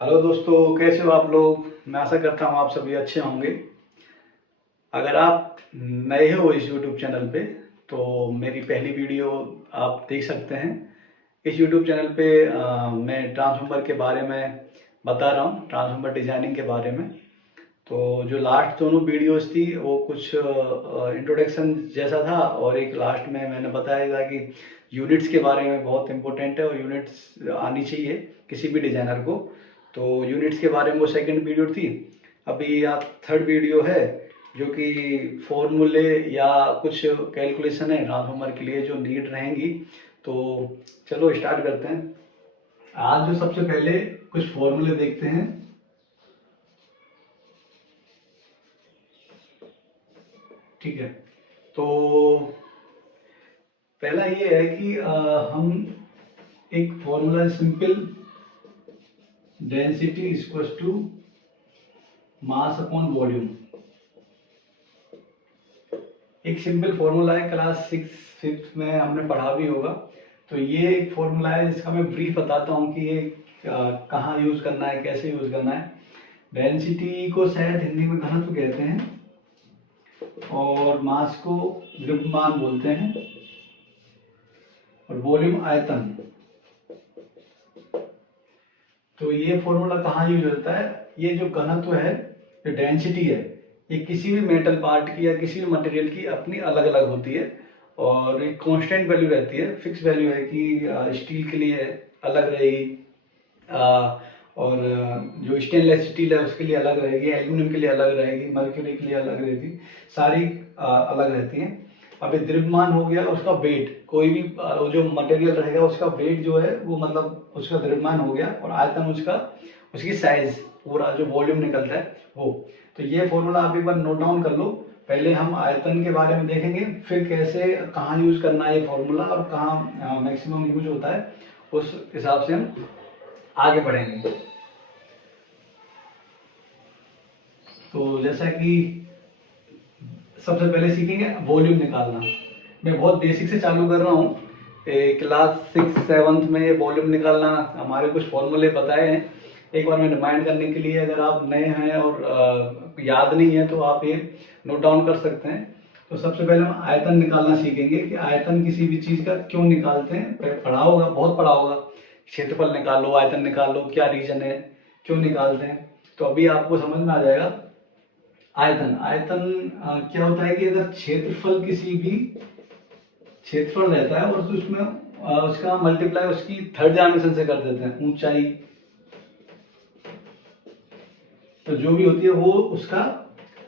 Hello दोस्तों, कैसे हो आप लोग। मैं आशा करता हूँ आप सभी अच्छे होंगे। अगर आप नए हो इस यूट्यूब चैनल पे तो मेरी पहली वीडियो आप देख सकते हैं। इस यूट्यूब चैनल पे मैं ट्रांसफार्मर के बारे में बता रहा हूँ, ट्रांसफार्मर डिजाइनिंग के बारे में। तो जो लास्ट दोनों वीडियोस थी वो कुछ इंट्रोडक्शन जैसा था, और एक लास्ट में मैंने बताया था कि यूनिट्स के बारे में बहुत इंपॉर्टेंट है और यूनिट्स आनी चाहिए किसी भी डिज़ाइनर को। तो यूनिट्स के बारे में वो सेकंड वीडियो थी। अभी आप थर्ड वीडियो है जो कि फॉर्मूले या कुछ कैलकुलेशन है ट्रांसफार्मर के लिए जो नीड रहेंगी। तो चलो स्टार्ट करते हैं। आज जो सबसे पहले कुछ फॉर्मूले देखते हैं। ठीक है, तो पहला ये है कि हम एक formula simple density equals to mass upon volume. एक सिंपल फॉर्मूला है, क्लास सिक्स में हमने पढ़ा भी होगा। तो ये एक फॉर्मूला है जिसका मैं ब्रीफ बताता हूँ कि ये कहाँ यूज करना है, कैसे यूज करना है। डेंसिटी को शायद हिंदी में घनत्व कहते हैं और मास को द्रव्यमान बोलते हैं और वॉल्यूम आयतन। तो ये फॉर्मूला कहाँ यूज होता है। ये जो घनत्व है, जो डेंसिटी है, ये किसी भी मेटल पार्ट की या किसी भी मटेरियल की अपनी अलग अलग होती है और एक कांस्टेंट वैल्यू रहती है, फिक्स वैल्यू है कि स्टील के लिए अलग रहेगी, और जो स्टेनलेस स्टील है उसके लिए अलग रहेगी, एल्यूमिनियम के लिए अलग रहेगी, मर्क्यूरी के लिए अलग रहेगी, सारी अलग रहती हैं। अब ये द्रव्यमान हो गया, उसका वेट, कोई भी जो मटेरियल रहेगा उसका वेट जो है वो मतलब उसका द्रव्यमान हो गया, और आयतन उसका, उसकी साइज, पूरा जो वॉल्यूम निकलता है वो। तो ये फॉर्मूला आप एक बार नोट डाउन कर लो। पहले हम आयतन के बारे में देखेंगे, फिर कैसे कहाँ यूज करना है ये फॉर्मूला और कहाँ मैक्सिमम यूज होता है, उस हिसाब से हम आगे बढ़ेंगे। तो जैसा कि सबसे पहले सीखेंगे वॉल्यूम निकालना। मैं बहुत बेसिक से चालू कर रहा हूँ। क्लास सिक्स सेवन्थ में वॉल्यूम निकालना हमारे कुछ फॉर्मूले बताए हैं। एक बार मैं रिमाइंड करने के लिए, अगर आप नए हैं और याद नहीं है तो आप ये नोट डाउन कर सकते हैं। तो सबसे पहले हम आयतन निकालना सीखेंगे कि आयतन किसी भी चीज़ का क्यों निकालते हैं। पढ़ा होगा, बहुत पढ़ा होगा, क्षेत्रफल निकालो, आयतन निकालो, क्या रीजन है, क्यों निकालते हैं। तो अभी आपको समझ में आ जाएगा। आयतन आयतन क्या होता है कि अगर क्षेत्रफल किसी भी क्षेत्रफल रहता है और तो उसमें उसका मल्टीप्लाई उसकी थर्ड डायमेंशन से कर देते हैं, ऊंचाई, तो जो भी होती है वो उसका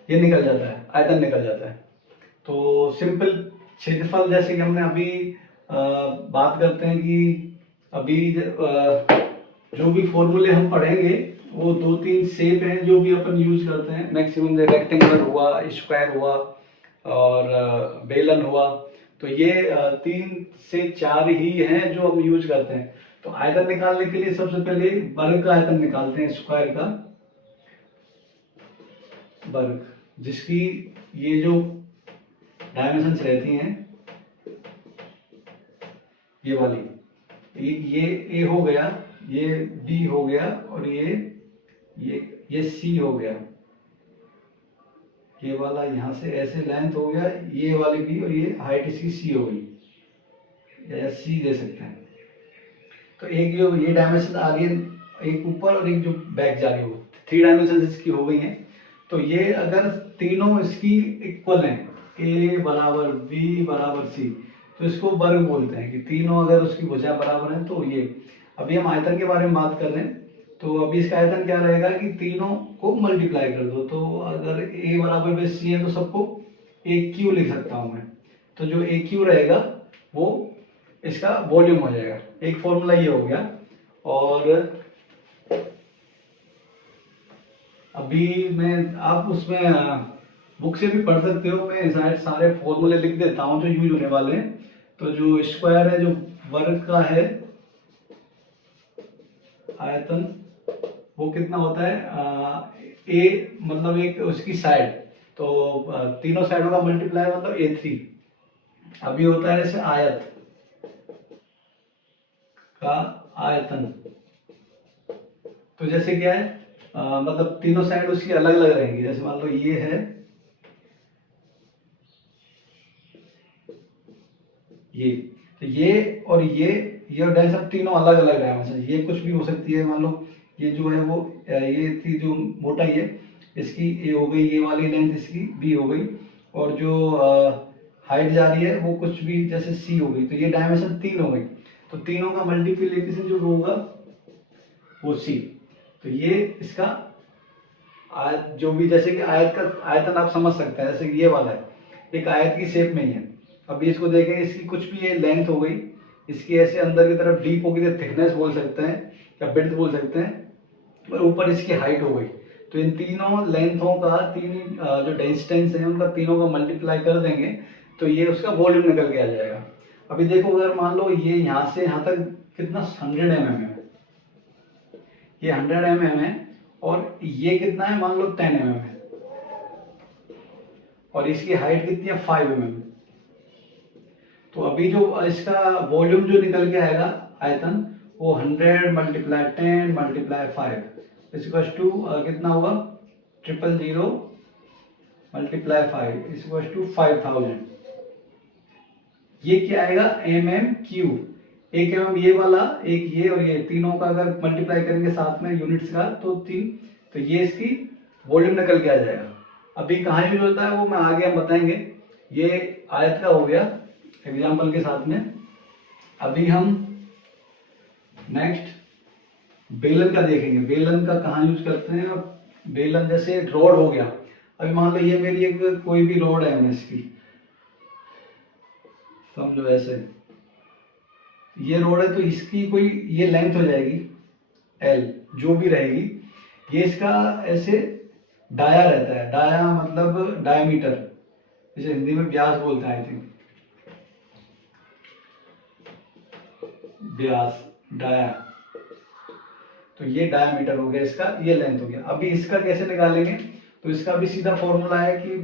ये निकल जाता है, आयतन निकल जाता है। तो सिंपल क्षेत्रफल, जैसे कि हमने अभी बात करते हैं कि अभी जो भी फॉर्मूले हम पढ़ेंगे वो दो तीन शेप हैं जो भी अपन यूज करते हैं मैक्सिमम। रेक्टेंगुलर हुआ, स्क्वायर हुआ और बेलन हुआ। तो ये तीन से चार ही हैं जो हम यूज करते हैं। तो आयतन निकालने के लिए सबसे पहले वर्ग का आयतन निकालते हैं, स्क्वायर का वर्ग, जिसकी ये जो डायमेंशंस रहती हैं, ये वाली, ये ए हो गया, ये बी हो गया और ये सी हो गया। ये वाला यहाँ से ऐसे लेंथ हो गया, ये वाली बी, और ये हाइट इसकी सी हो गई, या सी दे सकते हैं। तो एक जो ये डायमेंशन आ रही है, एक ऊपर और एक जो बैक जा रही हो, थ्री डायमेंशन इसकी हो गई हैं। तो ये अगर तीनों इसकी इक्वल हैं, ए बराबर बी बराबर सी, तो इसको वर्ग बोलते हैं कि तीनों अगर उसकी भुजा बराबर है तो ये। अभी हम आयतन के बारे में बात कर रहे हैं। तो अभी इसका आयतन क्या रहेगा कि तीनों को मल्टीप्लाई कर दो। तो अगर ए बराबर बी सी है तो सबको ए क्यू लिख सकता हूं मैं। तो जो ए क्यू रहेगा वो इसका वॉल्यूम हो जाएगा। एक फॉर्मूला ये हो गया। और अभी मैं, आप उसमें बुक से भी पढ़ सकते हो, मैं सारे फॉर्मूले लिख देता हूँ जो यूज होने वाले हैं। तो जो स्क्वायर है, जो वर्ग का है आयतन, वो कितना होता है, ए मतलब एक उसकी साइड, तो तीनों साइडों का मल्टीप्लाई मतलब ए3। अभी होता है जैसे आयत का आयतन, तो जैसे क्या है, मतलब तीनों साइड उसकी अलग अलग रहेंगी। जैसे मान लो ये है, ये, तो ये और ये और डायमेंशन तीनों अलग अलग डायमेंशन। ये कुछ भी हो सकती है, मान लो ये जो है वो ये थी जो मोटाई है इसकी ए हो गई, ये वाली लेंथ इसकी बी हो गई, और जो हाइट जा रही है वो कुछ भी जैसे सी हो गई। तो ये डायमेंशन 3 हो गई, तो तीनों का मल्टीप्लिकेशन जो होगा वो सी। तो ये इसका आयत, जो भी जैसे कि आयत का आयतन आप समझ सकते हैं, जैसे कि ये वाला है एक आयत की शेप में ही है। अभी इसको देखें, इसकी कुछ भी ये लेंथ हो गई, इसकी ऐसे अंदर की तरफ डीप होगी तो थिकनेस बोल सकते हैं या विड्थ बोल सकते हैं, और ऊपर इसकी हाइट हो गई। तो इन तीनों लेंथों का जो डिस्टेंस है उनका तीनों का मल्टीप्लाई कर देंगे तो ये उसका वॉल्यूम निकल के आ जाएगा। अभी देखो, अगर मान लो ये यहाँ से यहाँ तक कितना 100 mm है, ये 100 mm है, और ये कितना है मान लो 10 mm है, और इसकी हाइट कितनी है 5 mm। तो अभी जो इसका वॉल्यूम जो निकल के आएगा आयतन, वो 100 मल्टीप्लाई 10 मल्टीप्लाई 5 इक्वल्स टू कितना होगा 000 मल्टीप्लाई 5 इक्वल्स टू 5000। ये क्या आएगा mm3। 1 mm ये वाला, एक ये और ये तीनों का अगर मल्टीप्लाई करेंगे साथ में यूनिट्स का तो 3, तो ये इसकी वॉल्यूम निकल के आ जाएगा। अभी कहाँ यूज होता है वो मैं आगे हम बताएंगे। ये आयत का हो गया एग्जाम्पल के साथ में। अभी हम नेक्स्ट बेलन का देखेंगे। बेलन का कहाँ यूज करते हैं। बेलन जैसे रोड हो गया, अभी मान लो ये मेरी एक कोई भी रोड है एमएस की, समझो ऐसे ये रोड है, तो इसकी कोई ये लेंथ हो जाएगी एल जो भी रहेगी। ये इसका ऐसे डाया रहता है, डाया मतलब डायमीटर, जैसे हिंदी में व्यास बोलते हैं आई थिंक, व्यास डाया। तो ये डायमीटर हो गया इसका, ये लेंथ हो गया। अभी इसका कैसे निकालेंगे, तो इसका भी सीधा फॉर्मूला है कि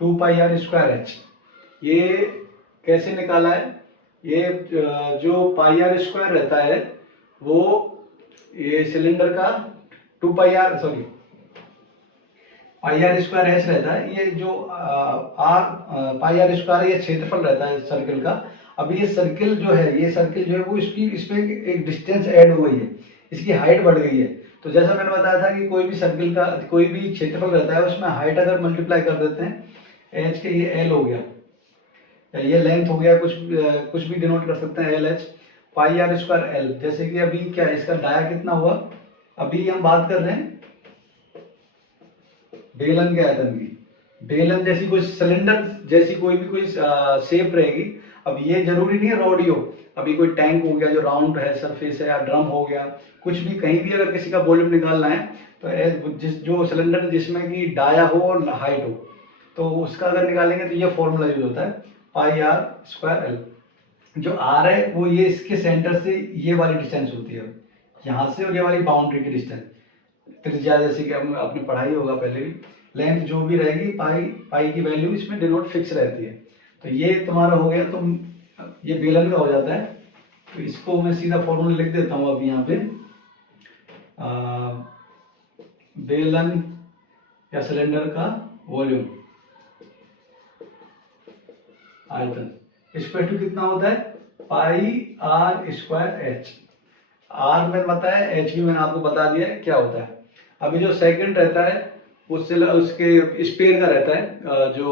2 पाई आर स्क्वायर एच। ये कैसे निकाला है, ये जो पाई आर स्क्वायर रहता है वो ये सिलेंडर का 2 pi r sorry pi are square h रहता है। ये जो पाई आर स्क्वायर है ये क्षेत्रफल रहता है सर्किल का। अभी ये सर्किल जो है, ये सर्किल जो है वो इसमें एक डिस्टेंस ऐड हो गई है, इसकी हाइट बढ़ गई है। तो जैसा मैंने बताया था कि कोई भी सर्किल का कोई भी क्षेत्रफल रहता है उसमें हाइट अगर मल्टीप्लाई कर देते हैं एच के, ये एल हो गया, ये लेंथ हो गया, कुछ भी डिनोट कर सकते हैं L H, pi are square L. जैसे कि अभी क्या है, इसका डाया कितना हुआ, अभी हम बात कर रहे हैं बेलन के आयतन की। बेलन जैसी कोई सिलेंडर जैसी कोई शेप रहेगी। अब ये जरूरी नहीं है रॉड ही हो, अभी कोई टैंक हो गया जो राउंड है सरफेस है, या ड्रम हो गया, कुछ भी कहीं भी अगर किसी का वॉल्यूम निकालना है तो जो सिलेंडर जिसमें कि डाया हो और हाइट हो, तो उसका अगर निकालेंगे तो ये फॉर्मूला यूज होता है पाई आर स्क्वायर एल। जो आर है वो ये इसके सेंटर से ये वाली डिस्टेंस होती है, यहाँ से और ये वाली बाउंड्री की डिस्टेंस त्रिज्या, जैसे कि आपने पढ़ाई होगा पहले भी। लेंथ जो भी रहेगी पाई की वैल्यू इसमें डिनोट फिक्स रहती है। तो ये तुम्हारा हो गया, तो ये बेलन का हो जाता है। तो इसको मैं सीधा फॉर्मूला लिख देता हूँ अभी यहाँ पे। बेलन या सिलेंडर का वॉल्यूम आयतन इक्वल टू कितना होता है पाई आर स्क्वायर एच। आर में बताया, एच भी मैंने आपको बता दिया क्या होता है। अभी जो सेकंड रहता है उससे उसके स्पेयर का रहता है, जो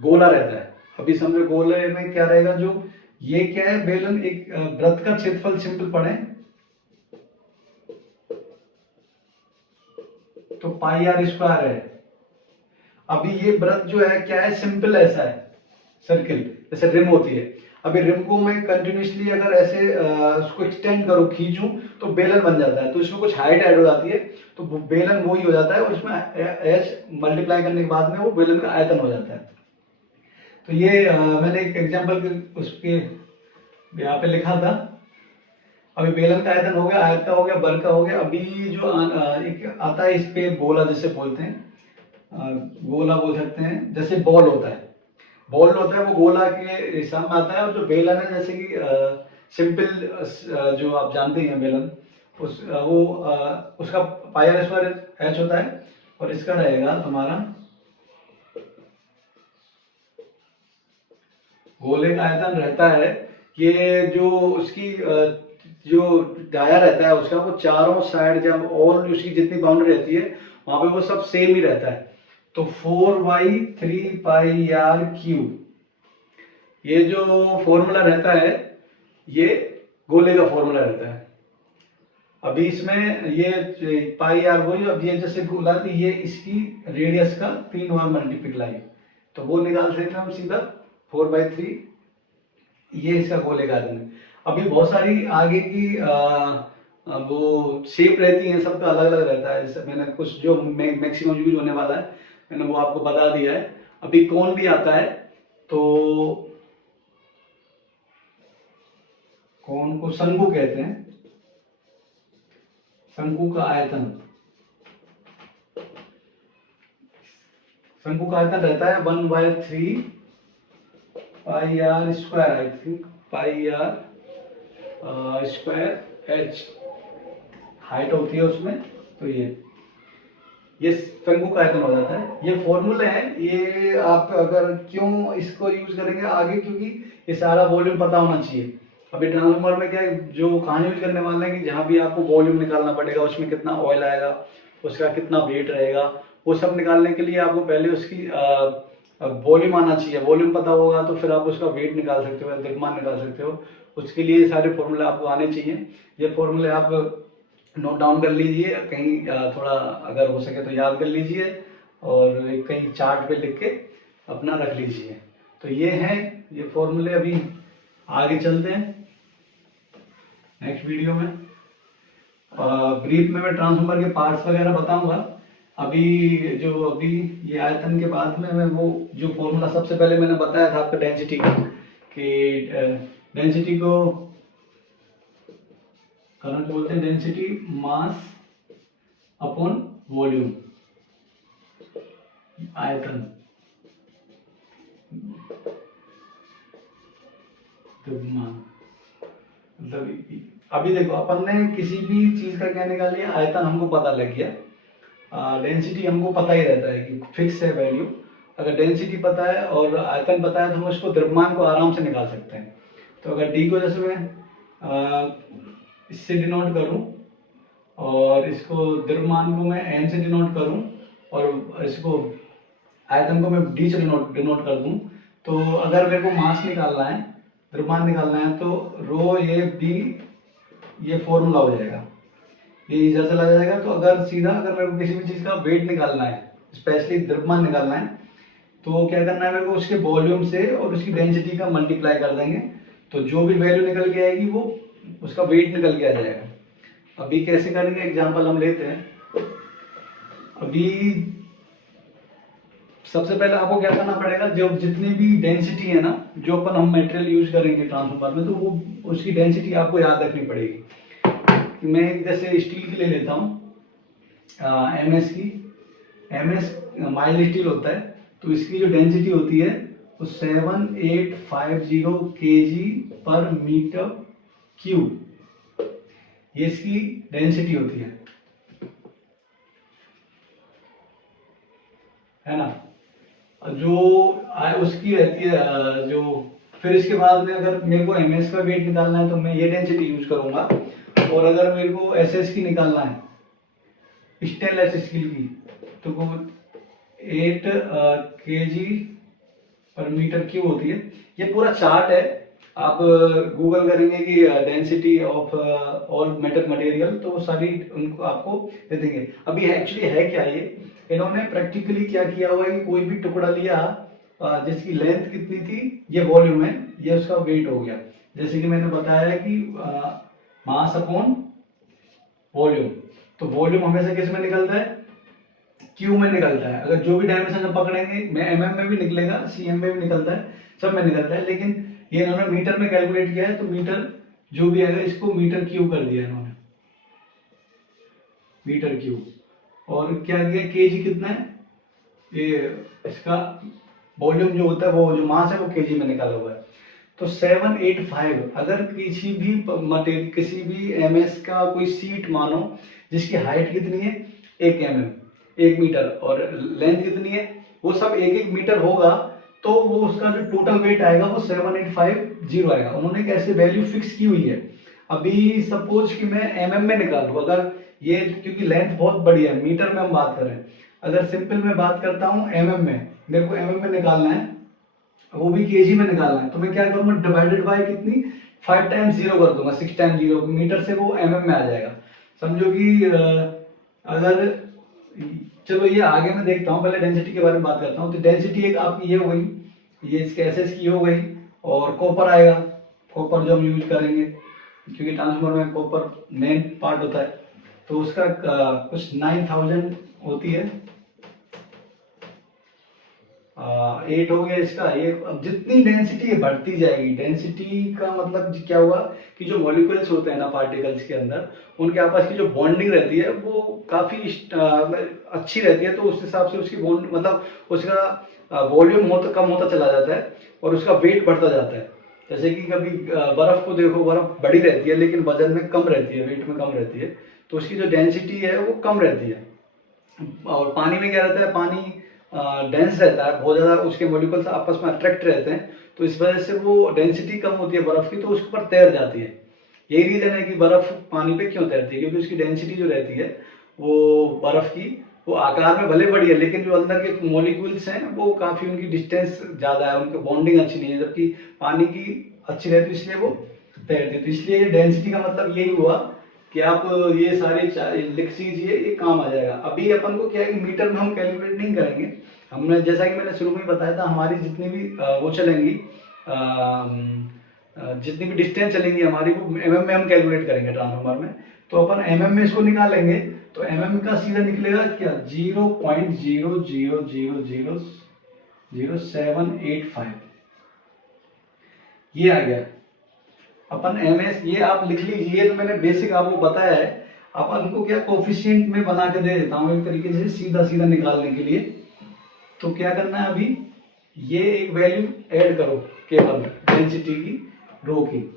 गोला रहता है। अभी समझो गोले में क्या रहेगा, जो ये क्या है बेलन एक वृत्त का क्षेत्रफल सिंपल पढ़े तो पाई आर स्क्वायर है। अभी ये वृत्त जो है क्या है, सिंपल ऐसा है सर्किल जैसे रिम होती है। अभी रिम को मैं कंटिन्यूसली अगर ऐसे उसको एक्सटेंड करूं खींचूं तो बेलन बन जाता है, तो इसमें कुछ हाइट ऐड हो जाती है तो बेलन वो ही हो जाता है, और इसमें एच मल्टीप्लाई करने के बाद में वो बेलन का आयतन हो जाता है। तो ये मैंने एक एग्जांपल उसके यहाँ पे लिखा था। अभी बेलन का आयतन हो गया, आयत का हो गया, बल का हो गया। अभी जो एक आता है इस पे गोला जिसे बोलते हैं, गोला बोल सकते हैं, जैसे बॉल होता है। बॉल होता है वो गोला के हिसाब में आता है, और जो बेलन है जैसे कि सिंपल जो आप जानते हैं बेलन, उसका पायर स्क्वायर एच होता है, और इसका रहेगा तुम्हारा गोले का आयतन रहता है। ये जो उसकी जो डाया रहता है उसका, वो चारों साइड जब और उसकी जितनी बाउंड्री रहती है वहां पे वो सब सेम ही रहता है। तो 4/3 पाई r क्यूब, ये जो फॉर्मूला रहता है ये गोले का फॉर्मूला रहता है। अभी इसमें ये पाई आर वही, अब ये जैसे गोला थी, ये इसकी रेडियस का 3 बार मल्टीप्लाई, तो वो निकाल सकते हैं हम सीधा 4/3, ये इसका गोले का आयतन है। अभी बहुत सारी आगे की वो शेप रहती हैं, सबका अलग अलग रहता है। जैसे मैंने कुछ जो मैक्सिमम यूज होने वाला है मैंने वो आपको बता दिया है। अभी कौन भी आता है, तो कौन को शंकु कहते हैं। शंकु का आयतन, शंकु का आयतन रहता है 1/3 पाई r square, I think pi r square h height होती है उसमें। तो ये शंकु का आयतन हो जाता है। ये फॉर्मूले हैं, ये आप अगर क्यों इसको यूज करेंगे आगे, क्योंकि ये सारा वॉल्यूम पता होना चाहिए। अभी ट्रांसफार्मर में क्या है, जो कहानी यूज करने वाले हैं कि जहाँ भी आपको वॉल्यूम निकालना पड़ेगा, उसमें कितना ऑयल आएगा, उसका कितना वेट रहेगा, वो सब निकालने के लिए आपको पहले उसकी वॉल्यूम आना चाहिए। वॉल्यूम पता होगा तो फिर आप उसका वेट निकाल सकते हो, द्रव्यमान निकाल सकते हो। उसके लिए सारे फॉर्मूले आपको आने चाहिए। ये फॉर्मूले आप नोट डाउन कर लीजिए कहीं, थोड़ा अगर हो सके तो याद कर लीजिए, और कहीं चार्ट पे लिख के अपना रख लीजिए। तो ये हैं ये फॉर्मूले। अभी आगे चलते हैं नेक्स्ट वीडियो में। ब्रीफ में मैं ट्रांसफार्मर के पार्ट्स वगैरह बताऊंगा। अभी ये आयतन के बाद में मैं वो जो फॉर्मूला सबसे पहले मैंने बताया था आपका डेंसिटी का, कि डेंसिटी को करंट बोलते हैं, डेंसिटी मास अपॉन वॉल्यूम, आयतन, द्रव्यमान। मतलब अभी देखो अपन ने किसी भी चीज का क्या निकाल लिया, आयतन हमको पता लग गया, डेंसिटी हमको पता ही रहता है कि फिक्स है वैल्यू। अगर डेंसिटी पता है और आयतन पता है तो हम उसको द्रव्यमान को आराम से निकाल सकते हैं। तो अगर डी को जैसे मैं इससे डिनोट करूं, और इसको द्रव्यमान को मैं एन से डिनोट करूं, और इसको आयतन को मैं डी से डिनोट कर दूं, तो अगर मेरे को मास निकालना है, द्रव्यमान निकालना है, तो रो ए बी ये फॉर्मूला हो जाएगा, ये इधर चला जाएगा। तो अगर सीधा अगर मेरे को किसी भी चीज का वेट निकालना है, स्पेशली द्रव्यमान निकालना है, तो क्या करना है मेरे को, उसके वॉल्यूम से और उसकी डेंसिटी का मल्टीप्लाई कर देंगे, तो जो भी वैल्यू निकल के आएगी वो उसका वेट निकल के आ जाएगा। अभी कैसे करेंगे एग्जांपल हम लेते हैं। अभी सबसे पहले आपको क्या करना पड़ेगा, जो जितनी भी डेंसिटी है ना, जो अपन हम मटेरियल यूज करेंगे ट्रांसफार्मर में, तो वो उसकी डेंसिटी आपको याद रखनी पड़ेगी। मैं जैसे स्टील की ले लेता हूँ, एमएस की, एमएस माइल्ड स्टील होता है, तो इसकी जो डेंसिटी होती है वो 7850 kg पर मीटर क्यूब, ये इसकी डेंसिटी होती है ना। जो उसकी रहती है जो, फिर इसके बाद में अगर मेरे को एमएस का वेट निकालना है तो मैं ये डेंसिटी यूज करूंगा। और अगर मेरे को एसएस की निकालना है, स्टेनलेस स्टील की, तो वो 8 kg पर मीटर क्यूब होती है। ये पूरा चार्ट है, आप गूगल करेंगे कि density of all metal material, तो वो सारी उनको आपको दे देंगे। अभी एक्चुअली है क्या, ये इन्होंने प्रैक्टिकली क्या किया हुआ है कि कोई भी टुकड़ा लिया, जिसकी लेंथ कितनी थी, ये वॉल्यूम है, ये उसका वेट हो गया। जैसे कि मैंने बताया कि मास अपॉन वॉल्यूम, तो वॉल्यूम हमेशा किस में निकलता है, क्यू में निकलता है। अगर जो भी डायमेंशन हम पकड़ेंगे, मैं एमएम में भी निकलेगा, सीएम में भी निकलता है, सब में निकलता है, लेकिन ये इन्होंने मीटर में कैलकुलेट किया है, तो मीटर जो भी आएगा इसको मीटर क्यूब कर दिया इन्होंने, मीटर क्यूब। और क्या किया, केजी कितना है, ये इसका वॉल्यूम जो होता है, वो जो मास है वो केजी में निकाला हुआ है। तो 785, अगर किसी भी मटेरियल, किसी भी एमएस का कोई सीट मानो जिसकी हाइट कितनी है 1 mm, 1 मीटर, और लेंथ कितनी है, वो सब 1-1 मीटर होगा, तो वो उसका जो टोटल वेट आएगा वो 7850 आएगा। उन्होंने कैसे वैल्यू फिक्स की हुई है। अभी सपोज कि मैं एमएम में निकालूं, अगर ये, क्योंकि लेंथ बहुत बड़ी है, मीटर में हम बात करें, अगर सिंपल में बात करता हूँ एमएम में, मेरे को एमएम में निकालना है, वो भी केजी में निकालना है, तो मैं क्या करूंगा, डिवाइडेड बाय कितनी, 5 टाइम्स 0 कर दूंगा, 6 टाइम्स 0, मीटर से वो एमएम में आ जाएगा। समझो कि अगर, चलो ये आगे मैं देखता हूँ, पहले डेंसिटी के बारे में बात करता हूँ। तो डेंसिटी एक आपकी ये हो गई, ये इसके एसएस की हो गई, और कॉपर आएगा, कॉपर जो हम यूज करेंगे, क्योंकि ट्रांसफार्मर में कॉपर मेन पार्ट होता है, तो उसका कुछ 9000 होती है, 8 हो गया इसका। ये अब जितनी डेंसिटी बढ़ती जाएगी, डेंसिटी का मतलब क्या हुआ कि जो मॉलिक्यूल्स होते हैं ना पार्टिकल्स के अंदर, उनके आपस की जो बॉन्डिंग रहती है वो काफी अच्छी रहती है, तो उस हिसाब से उसकी बॉन्ड, मतलब उसका वॉल्यूम कम होता चला जाता है और उसका वेट बढ़ता जाता है। जैसे कि कभी बर्फ को देखो, बर्फ बड़ी रहती है लेकिन वजन में कम रहती है, वेट में कम रहती है, तो उसकी जो डेंसिटी है वो कम रहती है। और पानी में क्या रहता है, पानी डेंस रहता है बहुत ज़्यादा, उसके मॉलिक्यूल्स आपस में अट्रैक्ट रहते हैं, तो इस वजह से वो डेंसिटी कम होती है बर्फ की, तो उसके ऊपर तैर जाती है। यही रीज़न है कि बर्फ पानी पे क्यों तैरती है, क्योंकि उसकी डेंसिटी जो रहती है वो बर्फ की, वो आकार में भले बड़ी है, लेकिन जो अंदर के मॉलिक्यूल्स हैं वो काफ़ी, उनकी डिस्टेंस ज़्यादा है, उनकी बॉन्डिंग अच्छी नहीं है, जबकि पानी की अच्छी रहती है, इसलिए वो तैरती है। तो इसलिए डेंसिटी का मतलब यही हुआ कि आप ये सारे लिख लीजिए, ये काम आ जाएगा। अभी अपन को क्या है कि मीटर में हम कैलकुलेट नहीं करेंगे, हमने जैसा कि मैंने शुरू में बताया था, हमारी जितनी भी वो चलेंगी, जितनी भी डिस्टेंस चलेंगी हमारी, वो एमएम में हम कैलकुलेट करेंगे ट्रांसफार्मर में। तो अपन एमएम में इसको निकालेंगे, तो एमएम का सीधा निकलेगा क्या, 0.00000785, ये आ गया। अपन एमएस, ये आप लिख लीजिए, तो मैंने बेसिक आपको बताया है। अपन को क्या कोफिशिएंट में बना के दे देता हूँ एक तरीके से, सीधा सीधा निकालने के लिए। तो क्या करना है, अभी ये एक वैल्यू ऐड करो केवल डेंसिटी की, रो की।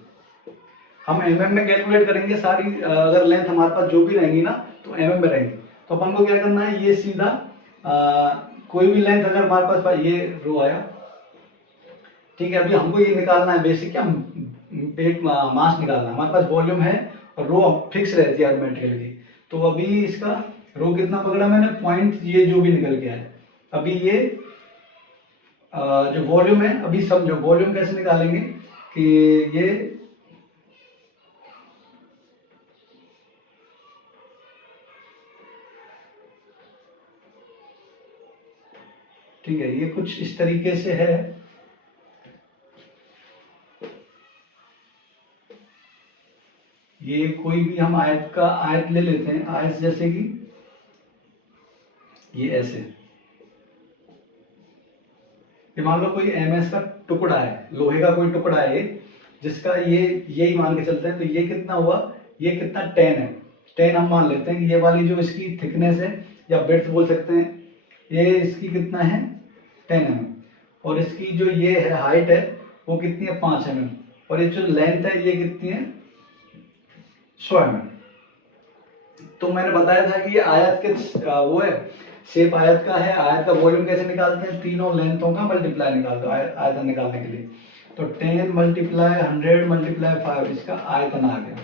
हम एमएम में कैलकुलेट करेंगे सारी, अगर लेंथ हमारे पास जो भी रहेंगी ना, तो एमएम में रहेंगी। तो अपन को क्या करना है, ये सीधा कोई भी लेंथ अगर हमारे पास, ये रो आया, ठीक है। अभी हमको ये निकालना है बेसिक, क्या पेट मास निकालना है, हमारे पास वॉल्यूम है और रो फिक्स रहती है हर मटेरियल की। तो अभी इसका रो कितना पकड़ा मैंने, पॉइंट, ये जो भी निकल गया है। अभी ये जो वॉल्यूम है, अभी समझो वॉल्यूम कैसे निकालेंगे कि ये ठीक है, ये कुछ इस तरीके से है। ये कोई भी हम आयत का आयत ले लेते हैं, आयत जैसे कि ये ऐसे, ये मान लो कोई एमएस का टुकड़ा है, लोहे का कोई टुकड़ा है जिसका ये, यही मान के चलते हैं, तो ये कितना हुआ, ये कितना 10 है, 10 हम मान लेते हैं कि ये वाली जो इसकी थिकनेस है या ब्रेड्थ बोल सकते हैं, ये इसकी कितना है 10 mm, और इसकी जो ये है हाइट है वो कितनी है 5 mm, और ये जो लेंथ है ये कितनी है 100 mm। तो मैंने बताया था कि ये आयत के वो है, शेप आयत का है। आयत का वॉल्यूम कैसे निकालते हैं, तीनों लेंथों का मल्टीप्लाई निकाल दो आयतन निकालने के लिए। तो 10 मल्टीप्लाई 100 मल्टीप्लाई 5, इसका आयतन आ गया,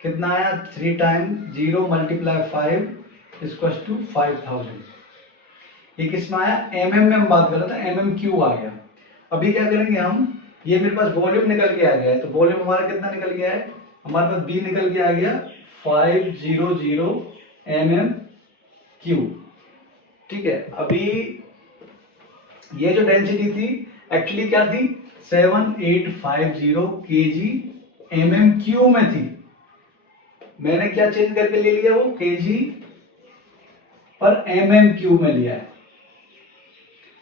कितना आया, 3 टाइम्स 0 मल्टीप्लाई 5 इक्वल्स टू 5000। ये किस में आया, एमएम में हम बात कर रहे थे, एमएम क्यू आ गया। अभी क्या करेंगे हम, ये मेरे पास वॉल्यूम निकल के आ गया है, तो वॉल्यूम हमारा कितना निकल गया है, हमारे पास बी निकल के आ गया 500 mm क्यू। ठीक है, अभी ये जो डेंसिटी थी एक्चुअली क्या थी, 7850 kg mm क्यू में थी। मैंने क्या चेंज करके ले लिया, वो kg पर mm क्यू में लिया है।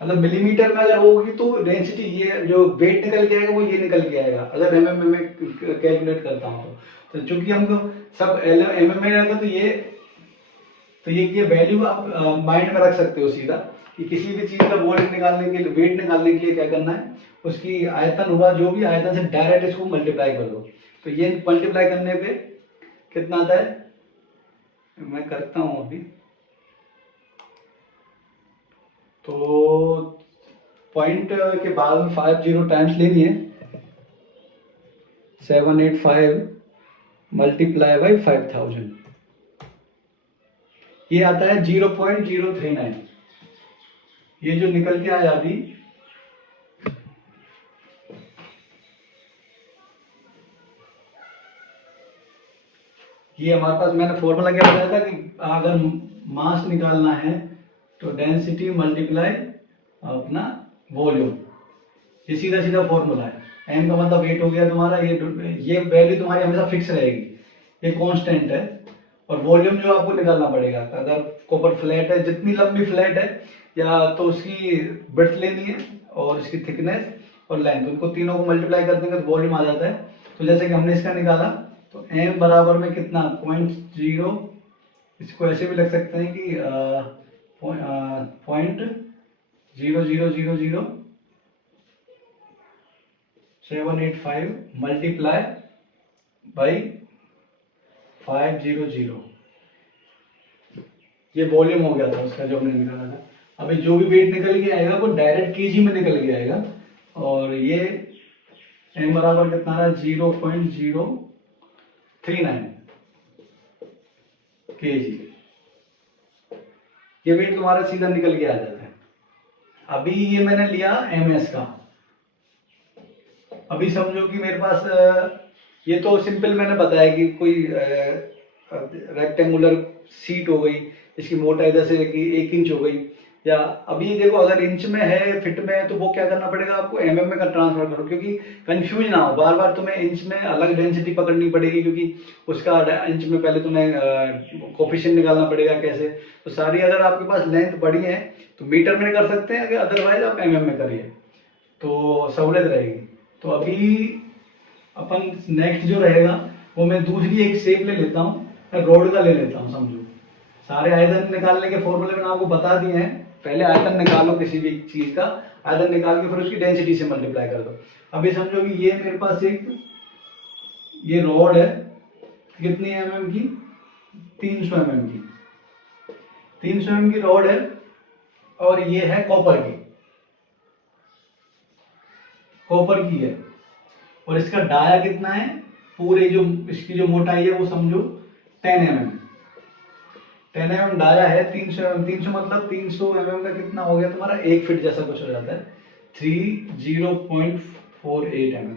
मतलब मिलीमीटर में अगर होगी तो डेंसिटी, ये जो वेट निकल के आएगा वो ये निकल के आएगा, अगर एमएम में कैलकुलेट करता हूँ तो चूंकि हमको सब एमएम में रहेगा, तो ये वैल्यू आप माइंड में रख सकते हो सीधा। कि किसी भी चीज़ का वॉल्यूम निकालने के लिए, वेट निकालने के लिए क्या करना है, उसकी आयतन हुआ जो भी आयतन से डायरेक्ट इसको मल्टीप्लाई कर दो। तो ये मल्टीप्लाई करने पे कितना आता है, मैं करता हूँ अभी। तो पॉइंट के बाद में 50 टाइम्स लेनी है, 785 मल्टीप्लाई बाई 5000, ये आता है 0.039। ये जो निकल के आया अभी, ये हमारे पास मैंने फॉर्मूला क्या बताया था कि अगर मास निकालना है तो डेंसिटी मल्टीप्लाई अपना वॉल्यूम, ये सीधा सीधा फॉर्मूला है। एम का मतलब वेट हो गया तुम्हारा, ये वैल्यू तुम्हारी हमेशा फिक्स रहेगी, ये कांस्टेंट है। और वॉल्यूम जो आपको निकालना पड़ेगा, अगर कॉपर फ्लैट है, जितनी लंबी फ्लैट है या तो उसकी ब्रेड्थ लेनी है और इसकी थिकनेस और लेंथ, उनको तीनों को मल्टीप्लाई कर देंगे तो वॉल्यूम आ जाता है। तो जैसे कि हमने इसका निकाला, तो एम बराबर में कितना, 0.0, इसको ऐसे भी लिख सकते हैं कि 0.0000785 मल्टीप्लाई बाई 500, ये वॉल्यूम हो गया था उसका जो हमने निकाला था। अभी जो भी वेट निकल के आएगा वो डायरेक्ट केजी में निकल के आएगा, और ये एम बराबर कितना रहा, 0.039 केजी। ये वेट तुम्हारा सीधा निकल के आ जाता है। अभी ये मैंने लिया एमएस का। अभी समझो कि मेरे पास ये तो सिंपल मैंने बताया कि कोई रेक्टेंगुलर सीट हो गई, इसकी मोटाई जैसे कि 1 इंच हो गई, या अभी देखो अगर इंच में है, फिट में है, तो वो क्या करना पड़ेगा आपको, एमएम में ट्रांसफर करो, क्योंकि कंफ्यूज ना हो, बार बार तुम्हें इंच में अलग डेंसिटी पकड़नी पड़ेगी, क्योंकि उसका इंच में पहले तुम्हें कोफिशिएंट निकालना पड़ेगा कैसे। तो सारी अगर आपके पास लेंथ बड़ी है तो मीटर में कर सकते हैं, अदरवाइज आप एमएम में करिए तो सहूलियत रहेगी। तो अभी अपन नेक्स्ट जो रहेगा वो मैं दूसरी एक शेप ले लेता हूँ, रोड का ले लेता हूँ। समझो सारे आयतन निकालने के फॉर्मूले मैंने आपको बता दिए हैं। पहले आयतन निकालो किसी भी चीज का, आयतन निकाल के फिर उसकी डेंसिटी से मल्टीप्लाई कर दो। अभी समझो कि ये मेरे पास एक ये रॉड है, कितनी एमएम की, 300 एमएम की, 300 एमएम की रॉड है, और ये है कॉपर की, कॉपर की है। और इसका डाया कितना है, पूरे जो इसकी जो मोटाई है वो समझो 10 mm, 10 mm डाया है। 300 mm, 300 मतलब 300 mm का कितना हो गया तुम्हारा, 1 फीट जैसा कुछ हो जाता है, 30.48 mm।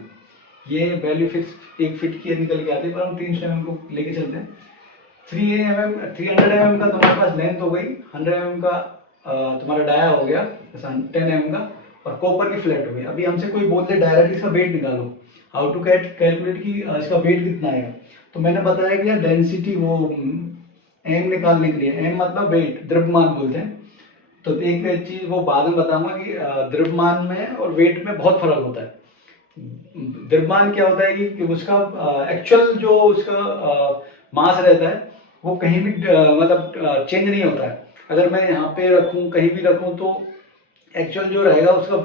ये वैल्यू फिक्स 1 फीट की निकल के आती है, पर हम 300 mm को लेके चलते हैं। 300 mm का तुम्हारे पास लेंथ हो गई, 100 mm का तुम्हारा डाया हो गया, 10 mm का, और कॉपर की फ्लैट हो गई। अभी हमसे कोई बोलते डायरेक्ट इसका वेट निकालो, हाउ टू कैलकुलेट की इसका वेट कितना आएगा, तो मैंने बताया कि यार डेंसिटी वो एम निकालने के लिए, एम मतलब वेट, द्रव्यमान बोलते हैं। तो एक चीज वो बाद में बताऊंगा कि द्रव्यमान में और वेट में बहुत फर्क होता है। द्रव्यमान क्या होता है कि उसका एक्चुअल जो उसका मास रहता है वो कहीं भी मतलब चेंज नहीं होता है। अगर मैं यहाँ पे रखूँ, कहीं भी रखूँ, तो एक्चुअल जो रहेगा उसका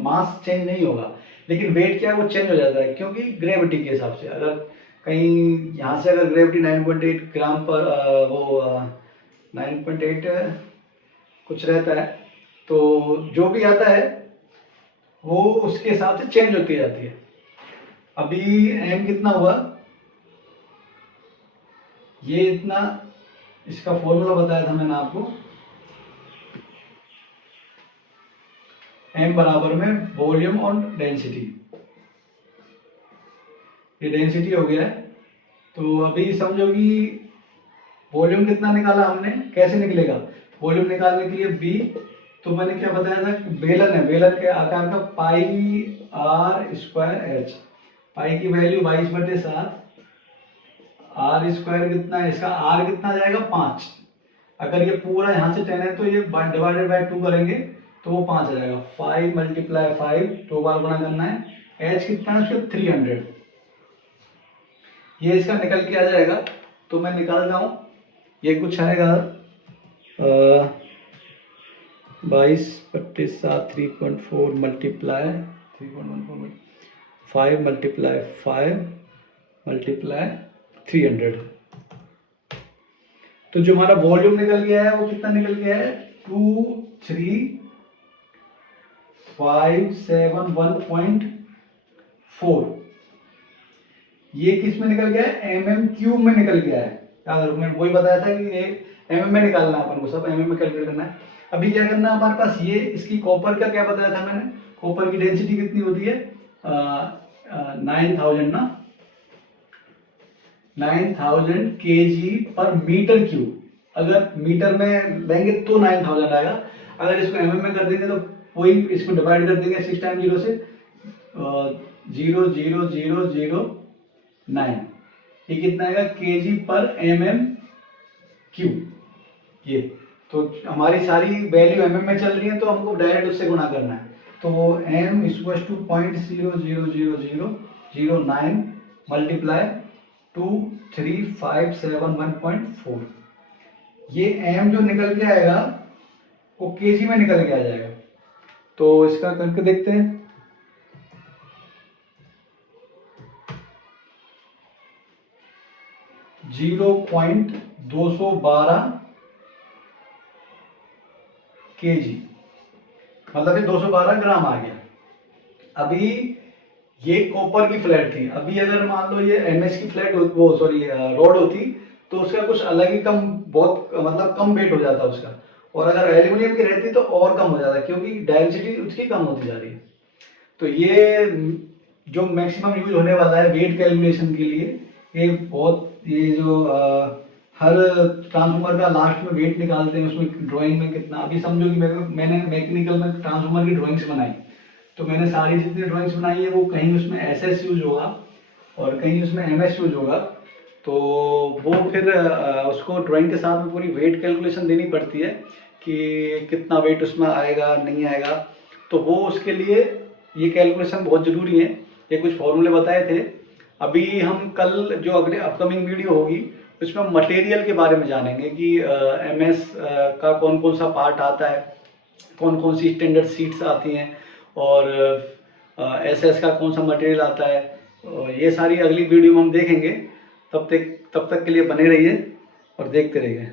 मास चेंज नहीं होगा, लेकिन वेट क्या है वो चेंज हो जाता है, क्योंकि ग्रेविटी के हिसाब से। अगर कहीं यहाँ से अगर ग्रेविटी 9.8 ग्राम पर 9.8 कुछ रहता है, तो जो भी आता है वो उसके हिसाब से चेंज होती जाती है। अभी एम कितना हुआ, ये इतना, इसका फॉर्मूला बताया था मैंने आपको, एम बराबर में वॉल्यूम और डेंसिटी। ये डेंसिटी हो गया है। तो अभी समझो कि वॉल्यूम कितना निकाला हमने, कैसे निकलेगा वॉल्यूम निकालने के लिए बी, तो मैंने क्या बताया था, बेलन है, बेलन के आकार का पाई आर स्क्वायर एच, पाई की वैल्यू 22/7, आर स्क्वायर कितना है, इसका आर कितना जाएगा 5। अगर ये पूरा यहाँ से 10 है तो ये डिवाइडेड बाय 2 करेंगे तो वो 5 आ जाएगा। 5 × 5, 2 बार गुणा करना है। एच कितना है उसका 300, ये इसका निकल के आ जाएगा। तो मैं निकालता हूँ, ये कुछ आएगा 22/7 3.4 मल्टीप्लाई 5 मल्टीप्लाई 5 मल्टीप्लाई 300। तो जो हमारा वॉल्यूम निकल गया है वो कितना निकल गया है 23571.4। ये किस में निकल गया है mm³ में निकल गया है। याद रखो मैंने वही बताया था कि ये mm में निकालना है अपन को, सब mm में कैलकुलेट करना है। अभी क्या करना है हमारे पास ये इसकी कॉपर का क्या बताया था मैंने, कॉपर की डेंसिटी कितनी होती है 9000 ना 9000 kg/m³। अगर मीटर में लेंगे तो 9000 आएगा, अगर इसको mm में कर देंगे तो वही इसको डिवाइड कर देंगे 6 टाइम 0 से 0.00009, ये कितना आएगा kg/mm³। ये तो हमारी सारी वैल्यू mm में चल रही है तो हमको डायरेक्ट उससे गुणा करना है। तो m = 0.00009 मल्टीप्लाई 23571.4। ये m जो निकल के आएगा वो kg में निकल के आ जाएगा। तो इसका करके देखते हैं। .212 kg मतलब ये 212 ग्राम आ गया। अभी ये कॉपर की फ्लैट थी, अभी अगर मान लो ये एमएस की फ्लैट रॉड होती तो उसका कुछ अलग ही कम, बहुत मतलब कम वेट हो जाता उसका, और अगर एल्यूमिनियम की रहती तो और कम हो जाता क्योंकि डेंसिटी उसकी कम होती जा रही है। तो ये जो मैक्सिमम यूज होने वाला है वेट कैलकुलेशन के लिए, ये जो हर ट्रांसफार्मर का लास्ट में वेट निकालते हैं उसमें ड्राइंग में कितना। अभी समझो कि मैंने मैकेनिकल में ट्रांसफार्मर की ड्राइंग्स बनाई, तो मैंने सारी जितनी ड्राइंग्स बनाई है वो कहीं उसमें एसएस यूज होगा और कहीं उसमें एमएस यूज होगा। तो वो फिर उसको ड्राइंग के साथ में पूरी वेट कैलकुलेशन देनी पड़ती है कि कितना वेट उसमें आएगा नहीं आएगा। तो वो उसके लिए ये कैलकुलेशन बहुत ज़रूरी है। ये कुछ फॉर्मूले बताए थे। अभी हम कल जो अगले अपकमिंग वीडियो होगी उसमें मटेरियल के बारे में जानेंगे कि एमएस का कौन कौन सा पार्ट आता है, कौन कौन सी स्टैंडर्ड सीट्स आती हैं, और एसएस का कौन सा मटेरियल आता है। ये सारी अगली वीडियो में हम देखेंगे। तब तक के लिए बने रहिए और देखते रहिए।